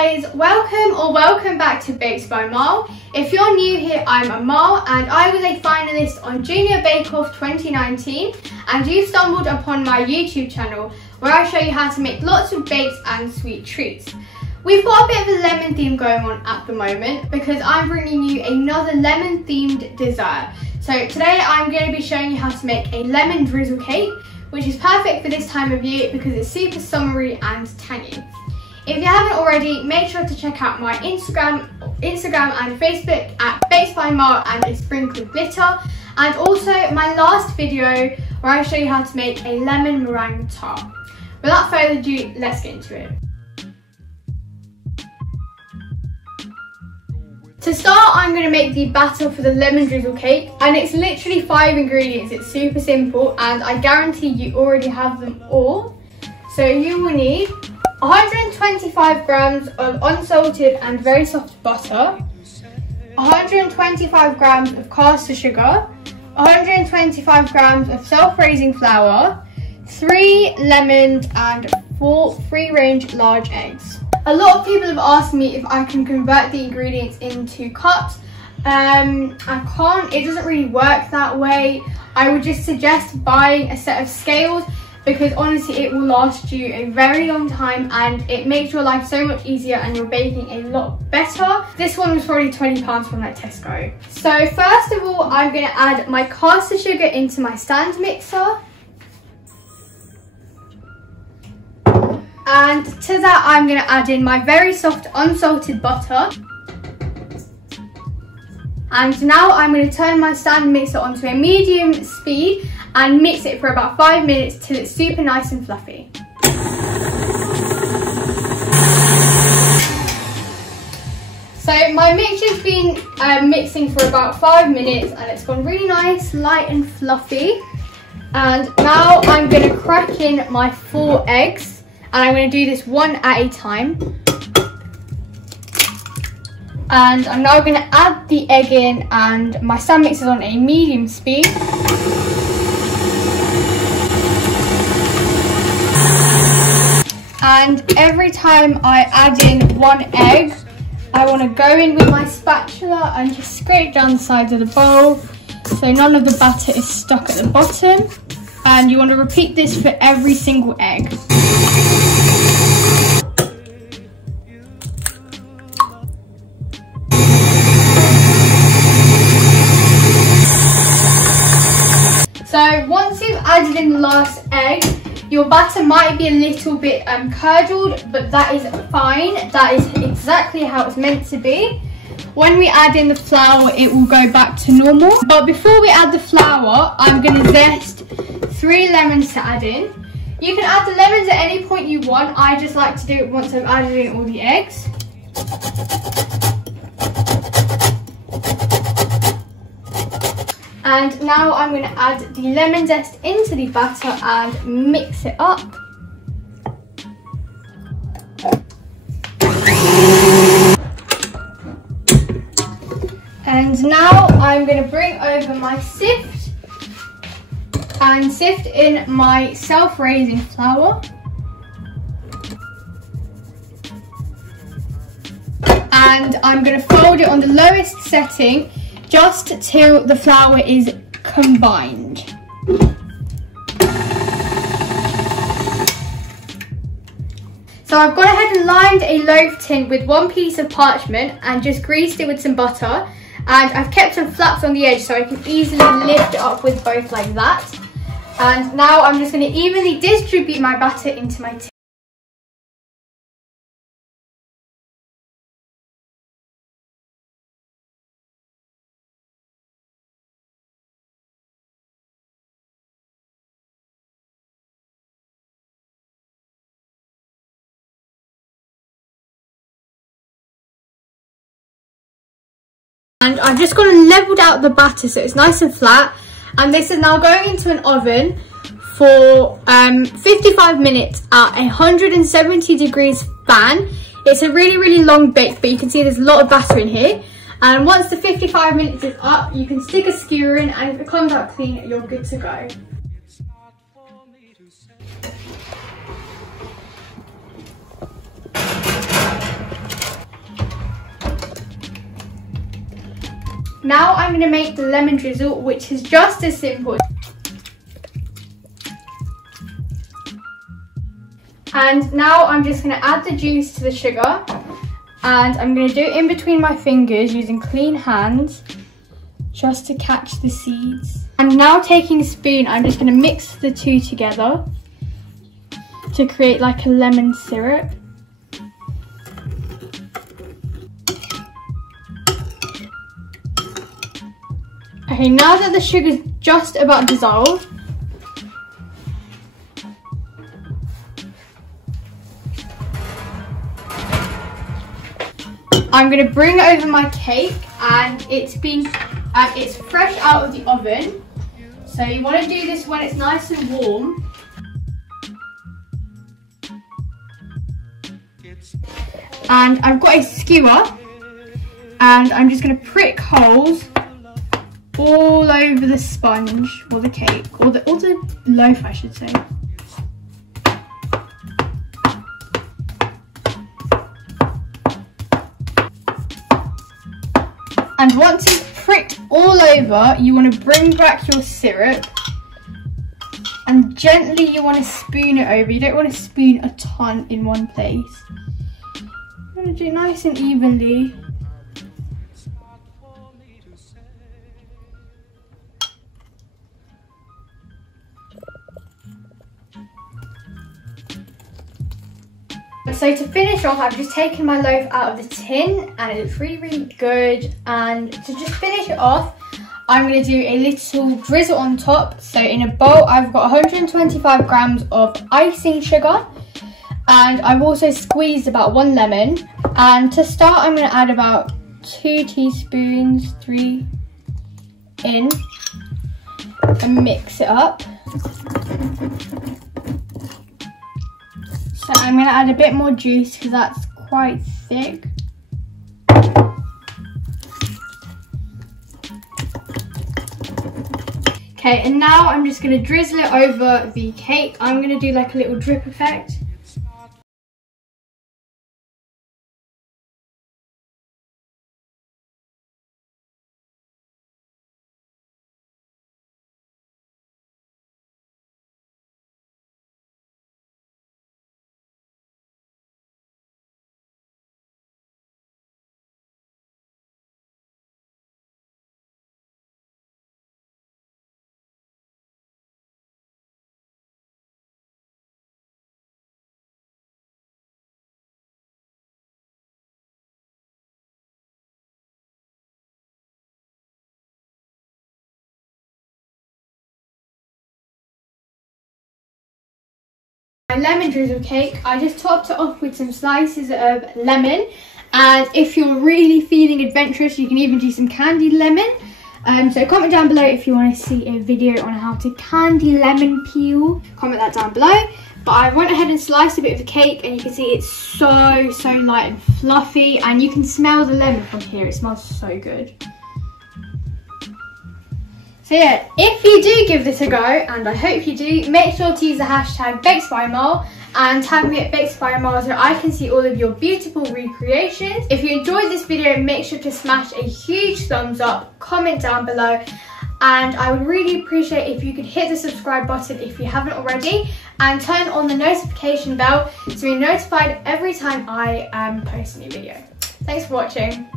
guys, welcome back to Bakes by Amal. If you're new here, I'm Amal and I was a finalist on Junior Bake Off 2019 and you stumbled upon my YouTube channel where I show you how to make lots of bakes and sweet treats. We've got a bit of a lemon theme going on at the moment because I'm bringing you another lemon themed dessert. So today I'm going to be showing you how to make a lemon drizzle cake, which is perfect for this time of year because it's super summery and tangy. If you haven't already, make sure to check out my Instagram and Facebook at Bakes by Amal and a Sprinkle of Glitter, and also my last video where I show you how to make a lemon meringue tart. Without further ado, let's get into it. To start, I'm going to make the batter for the lemon drizzle cake, and it's literally 5 ingredients. It's super simple and I guarantee you already have them all. So you will need 125 grams of unsalted and very soft butter, 125 grams of caster sugar, 125 grams of self-raising flour, 3 lemons and 4 free-range large eggs. A lot of people have asked me if I can convert the ingredients into cups. I can't, it doesn't really work that way. I would just suggest buying a set of scales because honestly it will last you a very long time and it makes your life so much easier and you're baking a lot better. This one was probably £20 from like Tesco. So first of all, I'm going to add my caster sugar into my stand mixer. And to that I'm going to add in my very soft unsalted butter. And now I'm going to turn my stand mixer onto a medium speed and mix it for about 5 minutes till it's super nice and fluffy. So my mixture's been mixing for about 5 minutes and it's gone really nice, light and fluffy. And now I'm going to crack in my 4 eggs and I'm going to do this one at a time. And I'm now going to add the egg in and my stand mixer is on a medium speed. And every time I add in 1 egg, I want to go in with my spatula and just scrape down the sides of the bowl so none of the batter is stuck at the bottom. And you want to repeat this for every single egg. So once you've added in the last egg, your batter might be a little bit curdled, but that is fine. That is exactly how it's meant to be. When we add in the flour, it will go back to normal. But before we add the flour, I'm going to zest 3 lemons to add in. You can add the lemons at any point you want. I just like to do it once I've added in all the eggs. And now I'm going to add the lemon zest into the batter and mix it up. And now I'm going to bring over my sift and sift in my self-raising flour. And I'm going to fold it on the lowest setting just till the flour is combined. So I've gone ahead and lined a loaf tin with 1 piece of parchment and just greased it with some butter. And I've kept some flaps on the edge so I can easily lift it up with both like that. And now I'm just going to evenly distribute my batter into my tin. And I've just gone and levelled out the batter so it's nice and flat. And this is now going into an oven for 55 minutes at 170 degrees fan. It's a really long bake, but you can see there's a lot of batter in here. And once the 55 minutes is up, you can stick a skewer in, and if it comes out clean, you're good to go. Now I'm going to make the lemon drizzle, which is just as simple. And now I'm just going to add the juice to the sugar, and I'm going to do it in between my fingers using clean hands just to catch the seeds. And now taking a spoon, I'm just going to mix the two together to create like a lemon syrup. Okay, now that the sugar's just about dissolved, I'm going to bring over my cake, and it's fresh out of the oven. So you want to do this when it's nice and warm. And I've got a skewer, and I'm just going to prick holes all over the sponge, or the cake, or the loaf, I should say. And once it's pricked all over, you want to bring back your syrup, and gently you want to spoon it over. You don't want to spoon a ton in one place. You want to do it nice and evenly. So to finish off, I've just taken my loaf out of the tin, and it looks really, really good. And to just finish it off, I'm going to do a little drizzle on top. So in a bowl, I've got 125 grams of icing sugar, and I've also squeezed about 1 lemon. And to start, I'm going to add about 2 teaspoons, 3 in, and mix it up. So I'm going to add a bit more juice because that's quite thick. Okay, and now I'm just going to drizzle it over the cake. I'm going to do like a little drip effect. My lemon drizzle cake, I just topped it off with some slices of lemon, and if you're really feeling adventurous, you can even do some candied lemon. So comment down below if you want to see a video on how to candy lemon peel. Comment that down below. But I went ahead and sliced a bit of the cake, and you can see it's so light and fluffy, and you can smell the lemon from here. It smells so good. So yeah, if you do give this a go, and I hope you do, make sure to use the hashtag #BakesByAmal and tag me at BakesByAmal so I can see all of your beautiful recreations. If you enjoyed this video, make sure to smash a huge thumbs up, comment down below, and I would really appreciate if you could hit the subscribe button if you haven't already, and turn on the notification bell to be notified every time I post a new video. Thanks for watching.